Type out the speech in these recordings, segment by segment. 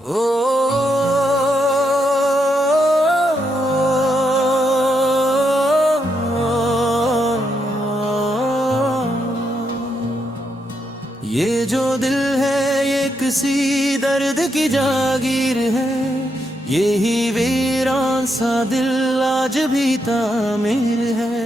ये जो दिल है ये किसी दर्द की जागीर है, यही वीरान सा दिल आज भी तामीर है।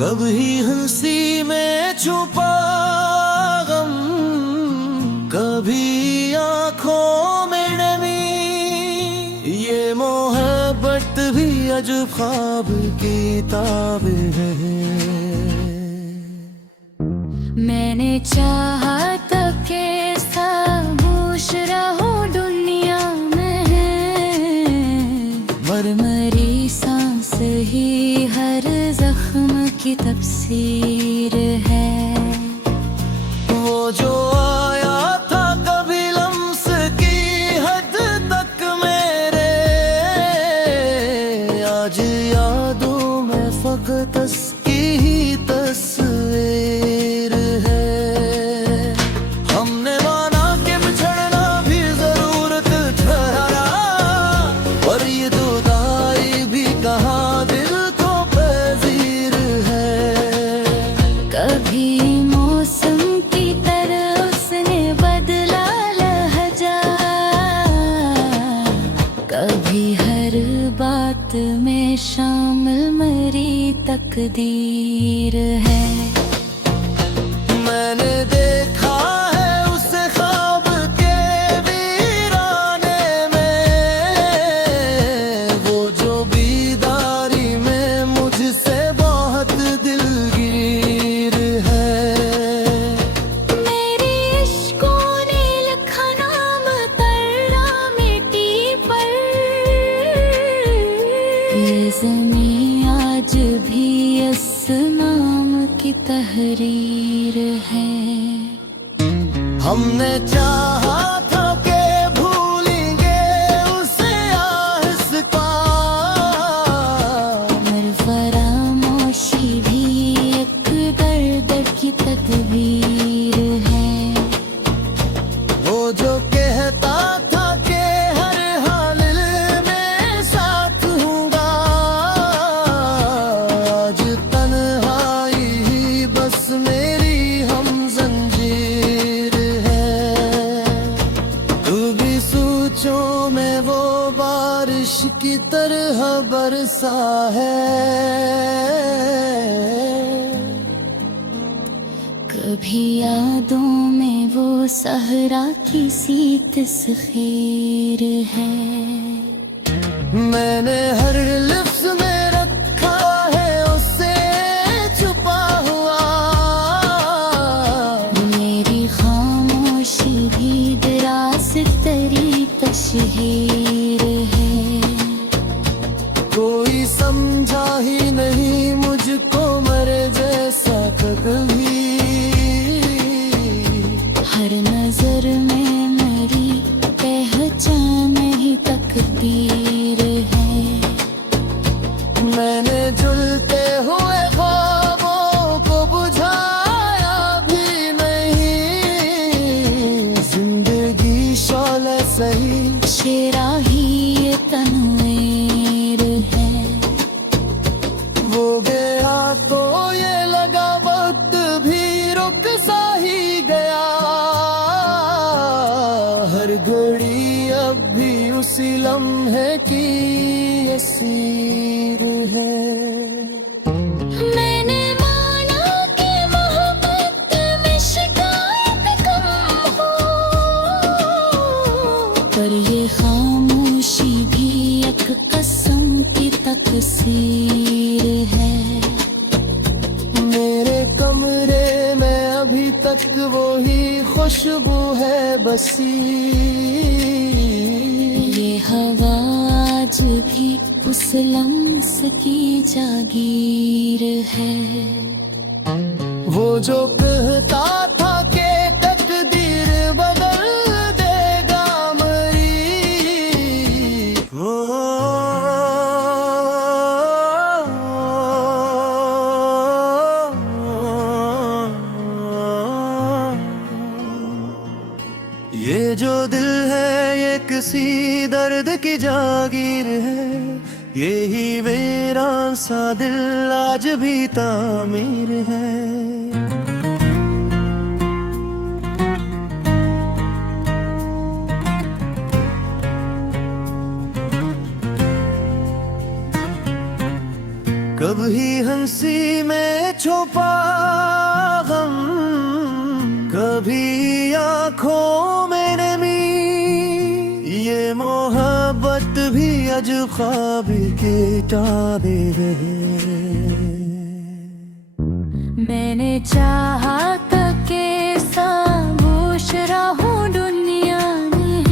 कभी हंसी में छुपा गम, कभी आंखों में नमी, ये मोहब्बत भी अजब ख्वाब की ताबीर है। मैंने चाहा तब के खामोश रहो दुनिया में, मरमरी सांस ही हर जख्म की तफसीर है। वो जो आया था कभी लम्स की हद तक मेरे, आज यादों में फकत उसकी ही तस्वीर है। हमने माना कि बिछड़ना भी जरूरत ठहरा, और ये जुदाई भी कहाँ दिल को पजीर है। कभी मौसम की तरह उसने बदला लहजा, कभी हर बात में शामिल मेरी तकदीर है। मैंने देखा है उसे ख्वाब के वीराने में, वो जो बीदारी में मुझसे बहुत दिलगीर है। मेरी इश्कों ने लिखा नाम तर्रा मिट्टी पर, ये ज़मीं आज भी इस नाम की तहरीर है। हमने चाहा था कि भूलेंगे उसे आहिस्ता, मगर फरामोशी भी एक दर्द की तदबीर है। वो जो कहता था कि हर हाल में साथ हूँगा, आज तन्हाई ही बस मेरी हम जंजीर है। कभी सोचों में वो बारिश की तरह बरसा है, कभी यादों में वो सहरा की सी तस्वीर है। मैंने हर लफ्ज में रखा है उसे छुपा हुआ, मेरी खामोशी भी दराज तरी तशहीर है। कोई समझा ही नहीं मुझको मरे जैसा कभी, हर नजर में मेरी पहचान ही तकदीर है। मैंने जुलते हुए ख्वाबों को बुझाया भी नहीं, जिंदगी शौले सही शेरा ही ये तनवीर है। वो गया तो ये लगा वक्त भी रुक सा ही गया, हर घड़ी अब भी उसी लम्हे की असीर है। मैंने माना कि मोहब्बत में शिकायत कम हो, पर ये खामोशी भी एक कसम की तकसीर है। मेरे कमरे में अभी तक वो ही खुशबू है बसी, ये हवा आज भी उस लम्स की जागीर है। वो जो कहता था कि तकदीर बदल देगा मरी, सी दर्द की जागीर है, यही वीरान सा दिल आज भी तामीर है। कभी हंसी में छुपा गम, कभी आँखों में नमी, ये मोहब्बत भी अज ख्वाब के ताबीर है। मैंने चाहा था कि खामोश रहूं दुनिया में,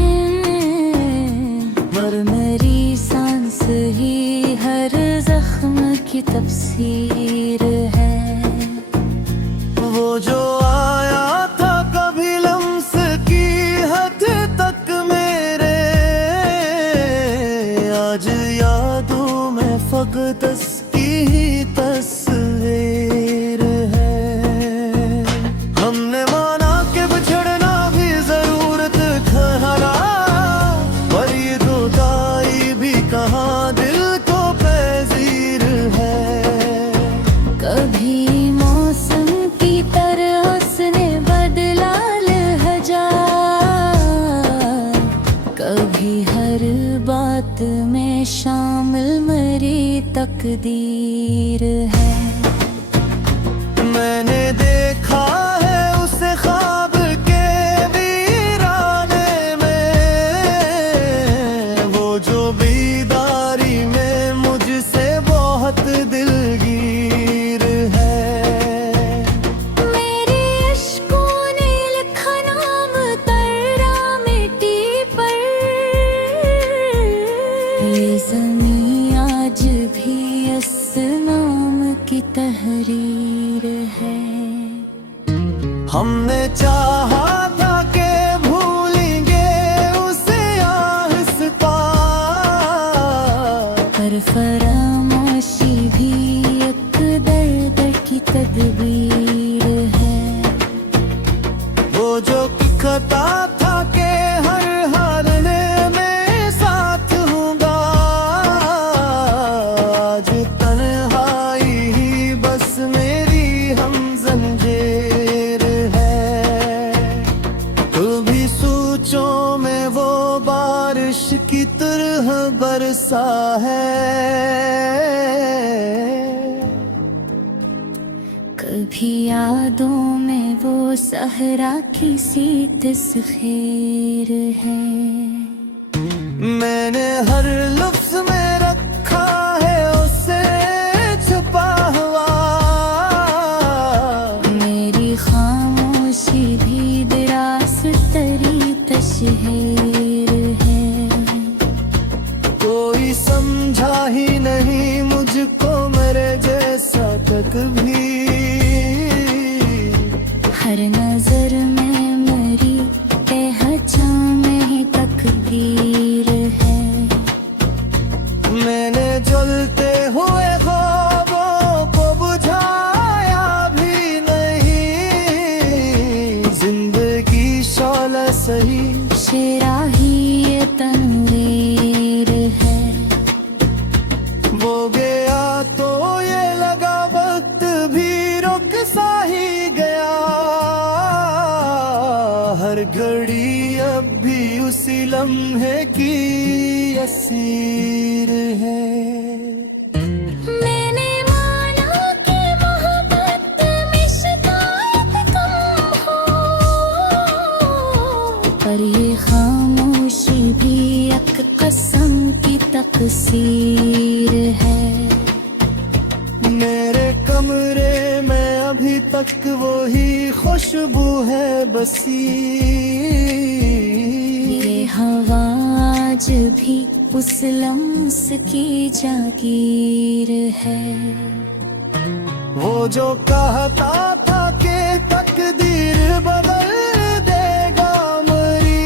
पर मेरी सांस ही हर जख्म की तफसीर है। वो जो आया था कभी लम्स की हद तक मेरे, आज यादों में फकत उसकी ही तस्वीर है। हमने माना कि बिछड़ना भी जरूरत ठहरा, पर ये जुदाई भी कहाँ दिल को पैजीर है। कभी मौसम की तरह उसने बदला लहजा, कभी हर बात में शामिल मेरी तकदीर है। मैंने देखा है उसे ख्वाब के वीराने में, वो जो बीदारी में मुझसे बहुत दिलगीर है। मेरे अश्कों ने लिखा नाम तेरा मिट्टी पर, ये ज़मीं आज भी इस नाम की तहरीर है। हमने चाहा था कि भूलेंगे उसे आहिस्ता, पर फरामोशी भी एक दर्द की तदबीर है। वो जो कहता था कि हर हाल में साथ हूँगा, आज तन्हाई ही बस मेरी हम जंजीर है। कभी सोचों में वो बारिश की तरह बरसा है, कभी यादों में वो सहरा की सी तस्खीर है। मैंने हर लफ्ज में रखा है उसे छुपा हुआ, मेरी खामोशी भी दरास तरी तशहीर है। कोई समझा ही नहीं मुझको मेरे जैसा तक भी, हर नजर में मेरी पहचान ही तकदीर है। मैंने जलते हुए ख्वाबों को बुझाया भी नहीं, जिंदगी शौला सही शेरा ही ये तनवीर है। वो गया तो ये लगा वक्त भी रुक सा ही गया, हर घड़ी अब भी उसी लम्हे की असीर है। मैंने माना कि मोहब्बत में शिकायत कम हो, पर ये खामोशी भी एक कसम की तकसीर है। मेरे कमरे में अभी तक वही खुशबू है बसी, ये हवा आज भी उस लम्स की जागीर है। वो जो कहता था कि तकदीर बदल देगा मरी,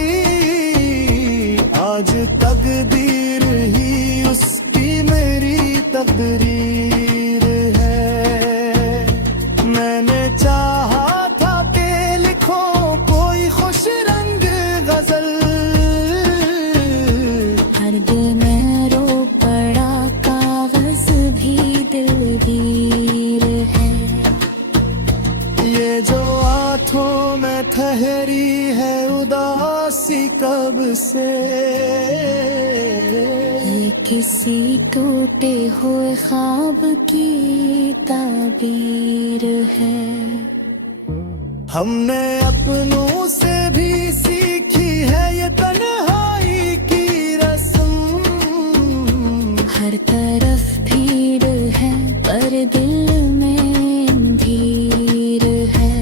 आज तकदीर ही उसकी मेरी तकदीर है। मैंने चाहा था कि लिखो कोई खुश रंग गजल, किसी टूटे हुए ख्वाब की ताबीर है। हमने अपनों से भी सीखी है ये तन्हाई की रस्म। हर तरफ भीड़ है पर दिल में धीर है।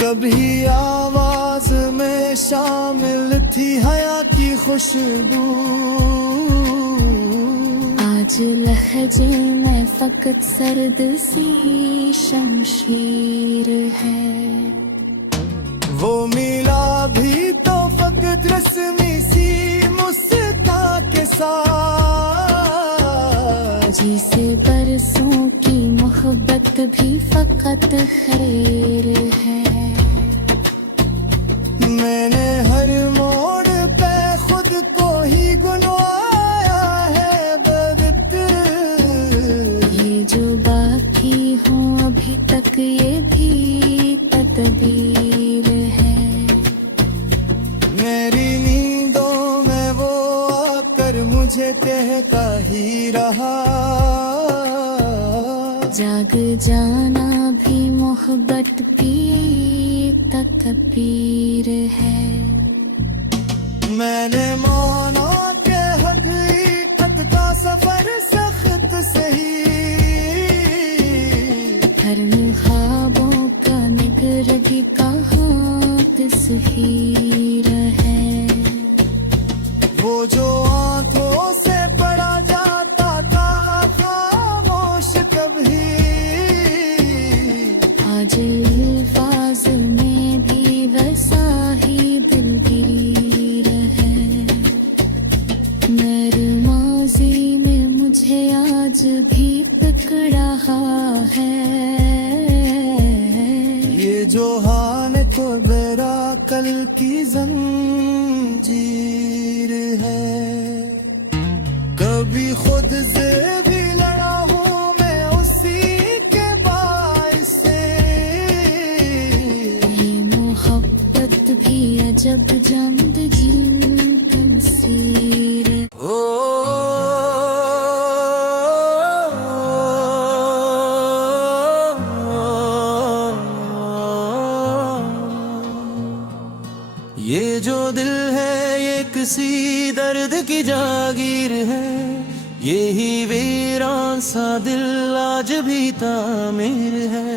कभी आवाज में शामिल थी हया की खुशबू, आज लहजे में फकत सर्द सी शमशीर है। वो मिला भी तो फकत रस्मी सी मुस्कान के साथ, जिसे बरसों की मोहब्बत भी फकत खैर है। मैंने हर मोड़ पे खुद को ही गुनवाया है बदत। ये जो बाकी हूँ अभी तक ये भी तदबीर है। मेरी नींदों में वो आकर मुझे कहता ही रहा, जाग जाना भी मोहब्बत भी तकबीर है। मैंने माना के हकीकत का सफर सख्त सही, हर ख्वाबों का निगरगी कहाँ तस्वीर है। वो जो आंखों से पड़ा जाता था खामोश कभी, आज अल्फाज में भी वैसा ही दिलगीर है। नरमाजी में मुझे आज भी तक रहा है। ये जो हान को बेरा कल की जंजीर है। कभी खुद से भी लड़ा हूँ मैं उसी के बाइस से, ये मोहब्बत भी अजब जम्द जिन तमसीर। ये जो दिल है ये किसी दर्द की जागीर है, यही वीरान सा दिल आज भी तामीर है।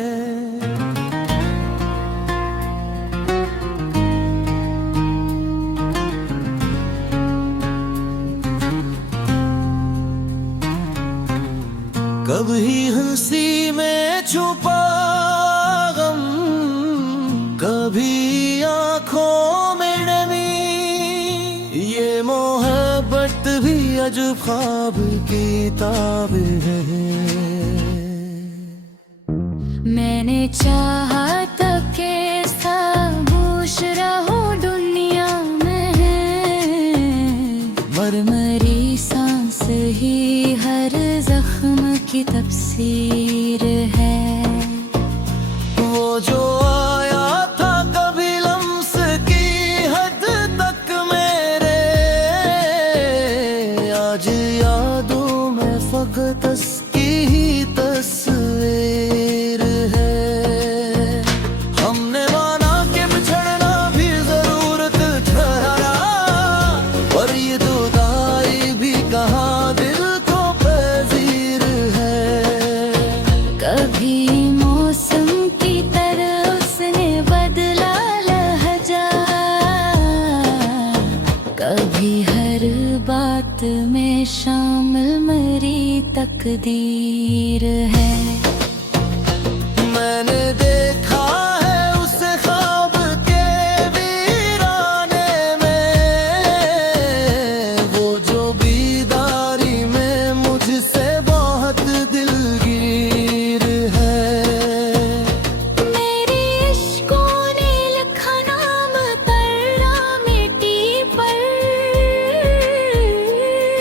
कभी हंसी में छुपा गम, कभी आंखों में नमी, ये मोहब्बत भी अजब ख्वाब की ताबीर है। मैंने चाहा था कि खामोश रहूं दुनिया में, मरमरी सांस ही हर जख्म की तफसीर है। वो जो आया था कभी लम्स की हद तक मेरे, आज यादों में फकत उसकी ही तस्वीर है। हमने माना कि बिछड़ना भी जरूरत ठहरा, पर ये जुदाई भी कहाँ दिल को पजीर है। कभी मौसम की तरह उसने बदला लहजा, कभी हर बात में शामिल मेरी तकदीर है। मैंने देखा है उसे ख्वाब के वीराने में, वो जो बीदारी में मुझसे बहुत दिलगीर है। मेरी इश्कों ने लिखा नाम तर्रा मिट्टी पर,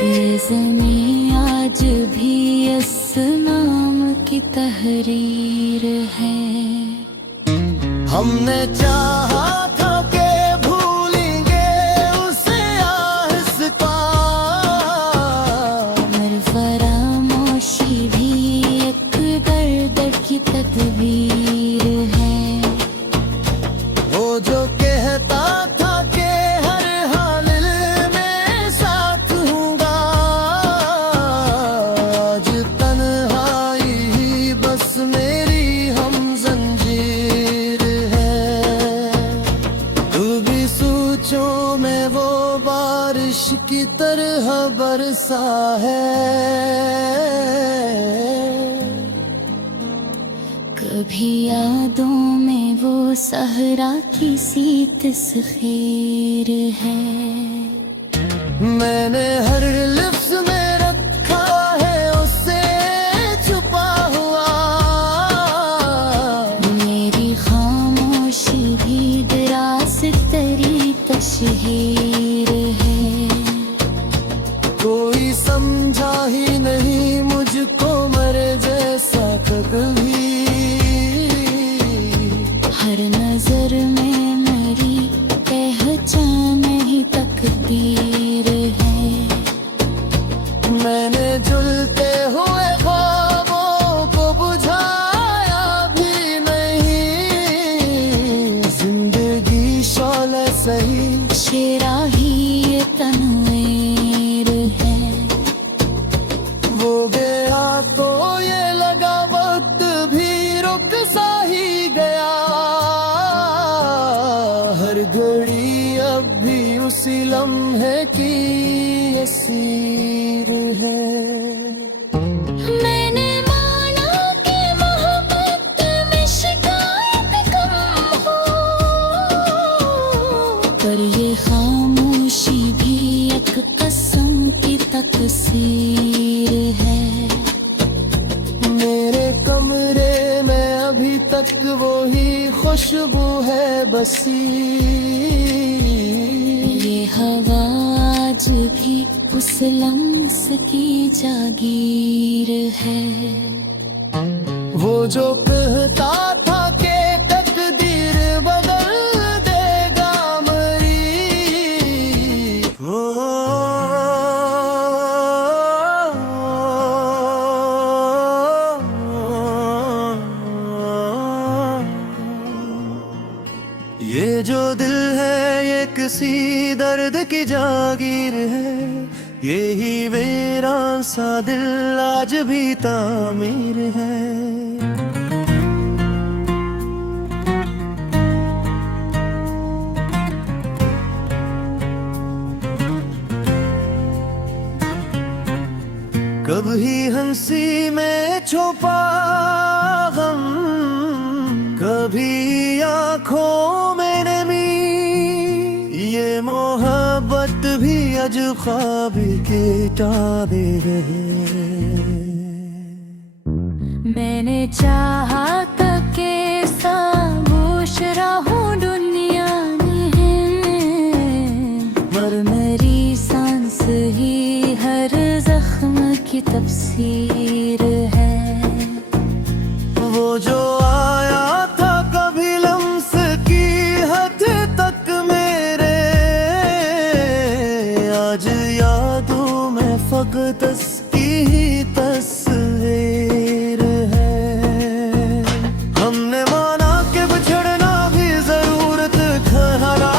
ये ज़मीं आज भी इस नाम की तहरीर है। हमने चाहा था कि भूलेंगे उसे आहिस्ता, भी यादों में वो सहरा की सी तस्वीर है। मैंने हर लिफ्ट में रखा है उसे छुपा हुआ। मेरी खामोशी भी दराज तरी तशहीर है। कोई समझा ही नहीं मुझको मर जैसा कभी। हर नजर में मेरी पहचान ही तकदीर है। मैंने जुलते हुए ख्वाबों को बुझाया भी नहीं। जिंदगी शौले सही शेरा ही ये तनवीर है। वो गया तो ये लगा वक्त भी रुक सा ही गया। हर घड़ी अब भी उसी लम्हे की असीर है। मैंने माना कि मोहब्बत में शिकायत कम हो, पर ये खामोशी भी एक कसम की तकसीर है। मेरे कमरे में अभी तक वो ही खुशबू है बसी। ये हवा आज भी उस लम्स की जागीर है। वो जो कहता था कि तकदीर बदल देगा मरी। ये जो दिल है ये किसी दर्द की जागीर है। यही वीरान सा दिल आज भी तामीर है। कभी हंसी में छुपा गम, कभी आँखों में नमी। ये मोहब्बत भी अज ख्वाब के ताबे है। मैंने चाहा था कि खामोश रहूं दुनिया में, मर मेरी सांस ही हर जख्म की तफसीर है। वो जो आया था कभी लम्स की हद तक मेरे, आज यादों में फकत उसकी ही तस्वीर है। हमने माना कि बिछड़ना भी जरूरत ठहरा,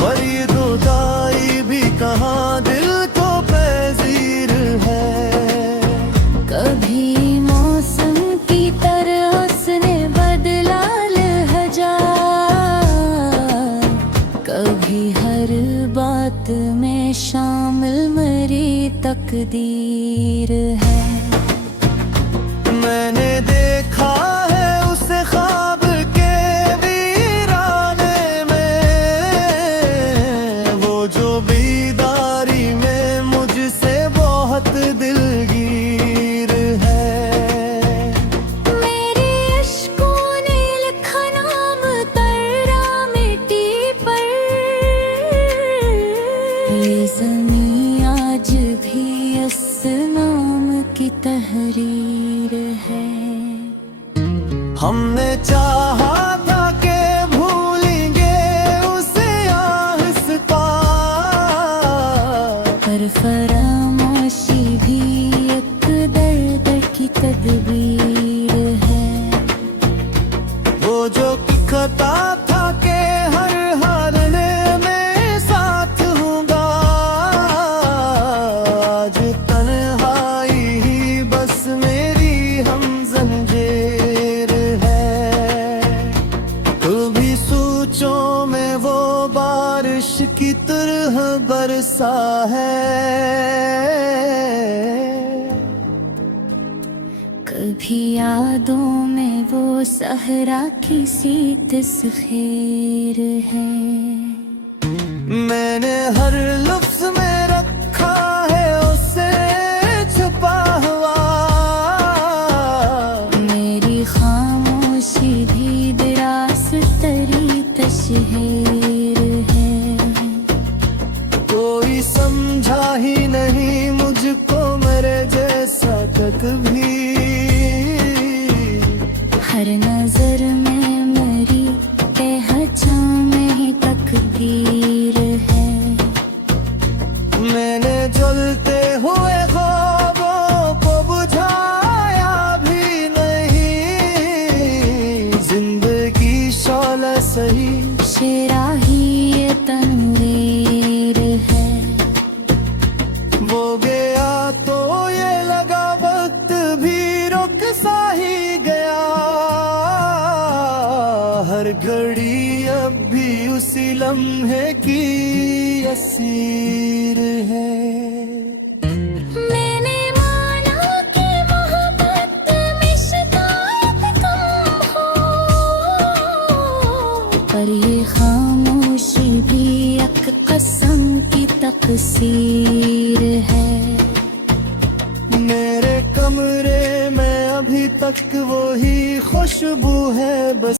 पर ये जुदाई भी कहाँ दिल को पैजीर है। कभी मौसम की तरह उसने बदला लहजा, कभी हर बात में शामिल मेरी तकदीर है। मैंने देखा है उसे ख्वाब के वीराने में, वो जो बीदारी में मुझसे बहुत दिलगीर है। मेरे इश्कों ने लिखा नाम तर्रा मिट्टी पर, ये ज़मीं आज भी इस नाम की तहरीर है। हमने चाहा था कि भूलेंगे उसे आहिस्ता, पर फरामोशी भी एक दर्द की तदबीर है। वो जो कहता था कि हर हाल में साथ हूँगा, आज तन्हाई ही बस मेरी हम जंजीर है। कभी सोचों में वो बारिश की तरह बरसा है। कभी यादों में वो सहरा की सी तस्वीर है। मैंने हर लफ्ज में रखा है उसे छुपा हुआ, मेरी खामोशी भी दरास तरी तशहीर है। कोई समझा ही नहीं मुझको मेरे जैसा कभी, हर नजर में मेरी पहचान में तकदीर है। मैंने जलते हुए ख्वाबों को बुझाया भी नहीं, जिंदगी शौला सही शेरा ही ये तनवीर है। वो गया तो ये लगा वक्त भी रुक सा ही गया, हर घड़ी अब भी उसी लम्हे की असीर है। मैंने माना कि मोहब्बत में शिकायत कम हो, पर ये खामोशी भी एक कसम की तकसीर है। मेरे कमरे में अभी तक वही खुशबू है बस।